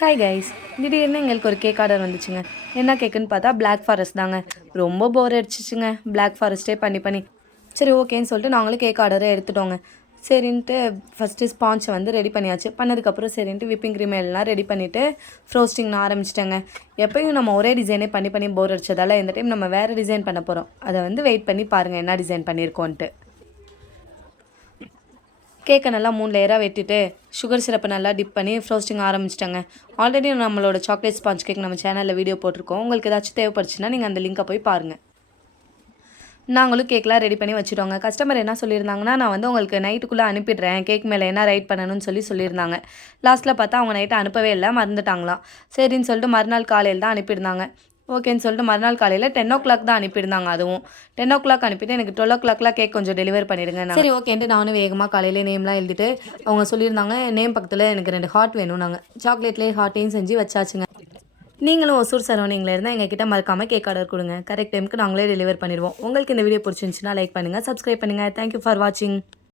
Hi guys, திடீர்னு எங்களுக்கு ஒரு கேக் ஆர்டர் வந்துச்சுங்க. என்ன கேக்குன்னு பார்த்தா பிளாக் ஃபாரஸ்ட் தாங்க. ரொம்ப போர் அடிச்சிச்சுங்க பிளாக் ஃபாரஸ்ட்டே பண்ணி பண்ணி. சரி ஓகேன்னு சொல்லிட்டு நாங்களும் கேக் ஆர்டரை எடுத்துட்டோங்க. சரின்ட்டு ஃபஸ்ட்டு ஸ்பான்ச்சை வந்து ரெடி பண்ணியாச்சு. பண்ணதுக்கப்புறம் சரின்ட்டு விப்பிங் க்ரீம் எல்லாம் ரெடி பண்ணிவிட்டு ஃப்ரோஸ்டிங் ஆரம்பிச்சிட்டேங்க. எப்பயும் நம்ம ஒரே டிசைனே பண்ணி பண்ணி போர் அடிச்சதால் இந்த டைம் நம்ம வேறு டிசைன் பண்ண போகிறோம். அதை வந்து வெயிட் பண்ணி பாருங்கள் என்ன டிசைன் பண்ணியிருக்கோன்ட்டு. கேக்கை நல்லா 3 லேயராக வெட்டிட்டு சுகர் சிரப்பை நல்லா டிப் பண்ணி ஃப்ரோஸ்டிங் ஆரம்பிச்சிட்டேங்க. ஆல்ரெடி நம்மளோட சாக்லேட் ஸ்பாஞ்ச் கேக் நம்ம சேனலில் வீடியோ போட்டிருக்கோம். உங்களுக்கு ஏதாச்சும் தேவைப்படுச்சுன்னா நீங்கள் அந்த லிங்கை போய் பாருங்கள். நாங்களும் கேக்லாம் ரெடி பண்ணி வச்சுட்டோங்க. கஸ்டமர் என்ன சொல்லியிருந்தாங்கன்னா, நான் வந்து உங்களுக்கு நைட்டுக்குள்ளே அனுப்பிடுறேன், கேக் மேலே என்ன ரைட் பண்ணணும்னு சொல்லியிருந்தாங்க. லாஸ்ட்டில் பார்த்தா அவங்க நைட்டு அனுப்பவே இல்லை, மறந்துட்டாங்களாம். சரின்னு சொல்லிட்டு மறுநாள் காலையில் தான் அனுப்பியிருந்தாங்க. ஓகேன்னு சொல்லிட்டு மறுநாள் காலையில் 10 o'clock தான் அனுப்பியிருந்தாங்க. அதுவும் 10 o'clock அனுப்பிட்டு எனக்கு 12 o'clockலாம் கேக் கொஞ்சம் டெலிவர் பண்ணிடுங்க. சரி ஓகேன்ட்டு நானும் வேகமாக காலையில் நேம்லாம் எழுதிட்டு அவங்க சொல்லியிருந்தாங்க நேம் பக்கத்தில் எனக்கு 2 ஹார்ட் வேணும். நாங்கள் சாக்லேட்லேயே ஹார்ட்டையும் செஞ்சு வச்சாச்சுங்க. நீங்களும் ஒசூர் சரௌண்டிங்கில் இருந்தால் எங்கள் கிட்ட மறக்காமல் கேக் ஆர்டர் கொடுங்க. கரெக்ட் டைமுக்கு நாங்களே டெலிவர் பண்ணிடுவோம். உங்களுக்கு இந்த வீடியோ பிடிச்சிருந்துச்சுன்னா லைக் பண்ணுங்கள், சப்ஸ்கிரைப் பண்ணுங்கள். தேங்க்யூ ஃபார் வாட்சிங்.